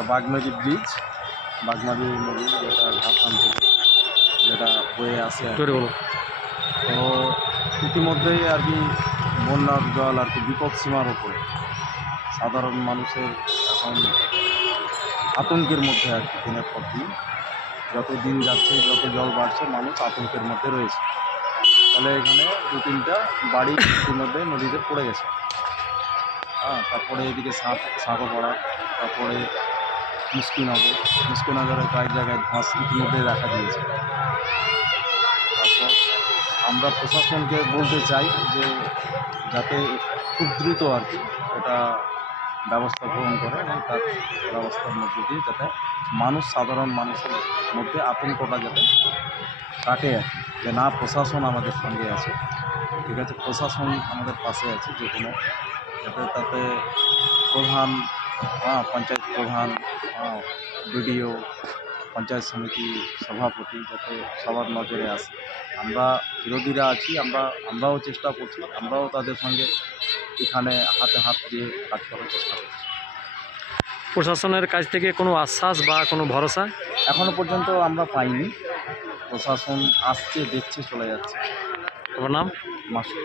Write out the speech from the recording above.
একটা বাগমারি ব্রিজ বাগমারি নদী যেটা ঝাড়খণ্ড থেকে যেটা বয়ে। জোরে বলো। তো ইতিমধ্যেই আর কি বন্যার জল আর কি বিপদ সীমার ওপরে সাধারণ মানুষের এখন আতঙ্কের মধ্যে আর কি দিনের পর দিন। যত দিন যাচ্ছে যত জল বাড়ছে মানুষ আতঙ্কের মধ্যে রয়েছে। ফলে এখানে দু তিনটা বাড়ি ইতিমধ্যে নদীতে পড়ে গেছে। হ্যাঁ তারপরে এদিকে সাঁক সাঁকোপাড়া তারপরে মুস্কিনগর। মুস্কিনগরে কয়েক জায়গায় ধস ইতিমধ্যে দেখা দিয়েছে। তারপর আমরা প্রশাসনকে বলতে চাই যে যাতে খুব দ্রুত আর কি এটা ব্যবস্থা গ্রহণ করে এবং তার ব্যবস্থার মধ্যে দিয়ে যাতে মানুষ, সাধারণ মানুষের মধ্যে আতঙ্কটা যাতে কাটে আর যে না, প্রশাসন আমাদের সঙ্গে আছে। ঠিক আছে, প্রশাসন আমাদের পাশে আছে যে কোনো যাতে তাতে প্রধান হ্যাঁ পঞ্চায়েত প্রধান হ্যাঁ বিডিও পঞ্চায়েত সমিতি সভাপতি যাতে সবার নজরে আসে আমরা বিরোধীরা আছি আমরা আমরাও চেষ্টা করছি আমরাও তাদের সঙ্গে এখানে হাতে হাত দিয়ে কাজ করার চেষ্টা করছি প্রশাসনের কাছ থেকে কোনো আশ্বাস বা কোনো ভরসা এখনও পর্যন্ত আমরা পাইনি প্রশাসন আসছে দেখছে চলে যাচ্ছে তোমার নাম মাসুদ